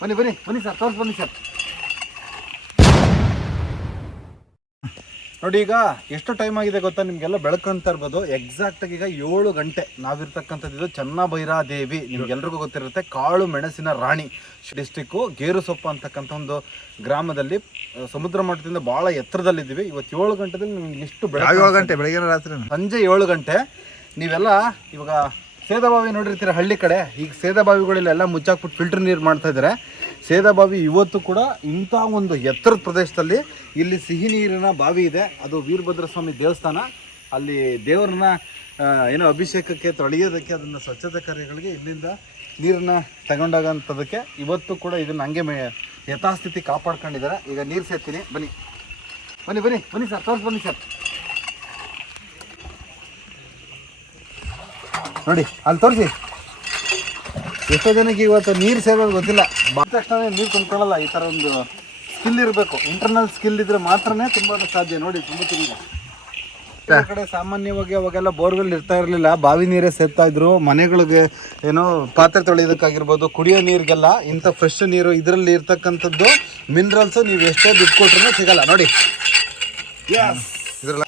ಬನ್ನಿ ಬನ್ನಿ ಬನ್ನಿ ಸರ್ ತೋರ್ಸಿ ಬನ್ನಿ ಸರ್. ನೋಡಿ ಈಗ ಎಷ್ಟು ಟೈಮ್ ಆಗಿದೆ ಗೊತ್ತಾ? ನಿಮಗೆಲ್ಲ ಬೆಳಕಂತ ಇರ್ಬೋದು. ಎಕ್ಸಾಕ್ಟ್ ಆಗಿ ಈಗ ಏಳು ಗಂಟೆ. ನಾವಿರ್ತಕ್ಕಂಥದ್ದು ಇದು ಚನ್ನಭೈರಾದೇವಿ. ನಿಮ್ಗೆಲ್ರಿಗೂ ಗೊತ್ತಿರುತ್ತೆ ಕಾಳು ಮೆಣಸಿನ ರಾಣಿ. ಡಿಸ್ಟಿಕ್ಕು ಗೇರುಸೊಪ್ಪ ಅಂತಕ್ಕಂಥ ಒಂದು ಗ್ರಾಮದಲ್ಲಿ ಸಮುದ್ರ ಮಟ್ಟದಿಂದ ಭಾಳ ಎತ್ತರದಲ್ಲಿದ್ದೀವಿ. ಇವತ್ತು ಏಳು ಗಂಟೆದಲ್ಲಿ ನಿಮ್ಗೆ ಇಷ್ಟು ಬೆಳಗ್ಗೆ ಏಳು ಗಂಟೆ? ಬೆಳಗಿನ ರಾತ್ರಿ ಸಂಜೆ ಏಳು ಗಂಟೆ. ನೀವೆಲ್ಲ ಇವಾಗ ಸೇದಬಾವಿ ನೋಡಿರ್ತೀರ ಹಳ್ಳಿ ಕಡೆ, ಈಗ ಸೇದಬಾವಿಗಳೆಲ್ಲ ಮುಚ್ಚಾಕ್ಬಿಟ್ಟು ಫಿಲ್ಟರ್ ನೀರು ಮಾಡ್ತಾ ಇದ್ದಾರೆ ಸೇದಬಾವಿ ಇವತ್ತು ಕೂಡ ಇಂಥ ಒಂದು ಎತ್ತರದ ಪ್ರದೇಶದಲ್ಲಿ ಇಲ್ಲಿ ಸಿಹಿ ನೀರಿನ ಬಾವಿ ಇದೆ. ಅದು ವೀರಭದ್ರ ಸ್ವಾಮಿ ದೇವಸ್ಥಾನ. ಅಲ್ಲಿ ದೇವರನ್ನ ಏನೋ ಅಭಿಷೇಕಕ್ಕೆ ತೊಳೆಯೋದಕ್ಕೆ ಅದನ್ನು ಸ್ವಚ್ಛತೆ ಕಾರ್ಯಗಳಿಗೆ ಇಲ್ಲಿಂದ ನೀರನ್ನ ತಗೊಂಡಾಗಂಥದಕ್ಕೆ ಇವತ್ತು ಕೂಡ ಇದನ್ನು ಹಂಗೆ ಯಥಾಸ್ಥಿತಿ ಕಾಪಾಡ್ಕೊಂಡಿದ್ದಾರೆ. ಈಗ ನೀರು ಸೇರ್ತೀನಿ ಬನ್ನಿ. ಬನ್ನಿ ಬನ್ನಿ ಬನ್ನಿ ಸರ್, ತೋರ್ಸಿ, ಬನ್ನಿ ಸರ್. ನೋಡಿ ಅಲ್ಲಿ ತೋರಿಸಿ. ಎಷ್ಟೋ ಜನಕ್ಕೆ ಇವತ್ತು ನೀರು ಸೇರೋದು ಗೊತ್ತಿಲ್ಲ. ಬಂದ ತಕ್ಷಣ ನೀರು ತುಂಬಿಕೊಳ್ಳಲ್ಲ ಈ ಥರ ಒಂದು ಸ್ಕಿಲ್ ಇರಬೇಕು. ಇಂಟರ್ನಲ್ ಸ್ಕಿಲ್ ಇದ್ರೆ ಮಾತ್ರನೇ ತುಂಬ ಸಾಧ್ಯ. ನೋಡಿ ತುಂಬ ತುಂಬ. ಆ ಕಡೆ ಸಾಮಾನ್ಯವಾಗಿ ಅವಾಗೆಲ್ಲ ಬೋರ್ವೆಲ್ ಇರ್ತಾ ಇರಲಿಲ್ಲ. ಬಾವಿ ನೀರೇ ಸೇರ್ತಾ ಇದ್ರು. ಮನೆಗಳಿಗೆ ಏನೋ ಪಾತ್ರೆ ತೊಳೆಯೋದಕ್ಕಾಗಿರ್ಬೋದು ಕುಡಿಯೋ ನೀರಿಗೆಲ್ಲ ಇಂಥ ಫ್ರೆಶ್ ನೀರು ಇದರಲ್ಲಿ ಇರ್ತಕ್ಕಂಥದ್ದು ಮಿನರಲ್ಸು ನೀವು ಎಷ್ಟೇ ದುಡ್ಡು ಕೊಟ್ರೂ ಸಿಗಲ್ಲ. ನೋಡಿ. ಇದ್ರಲ್ಲ.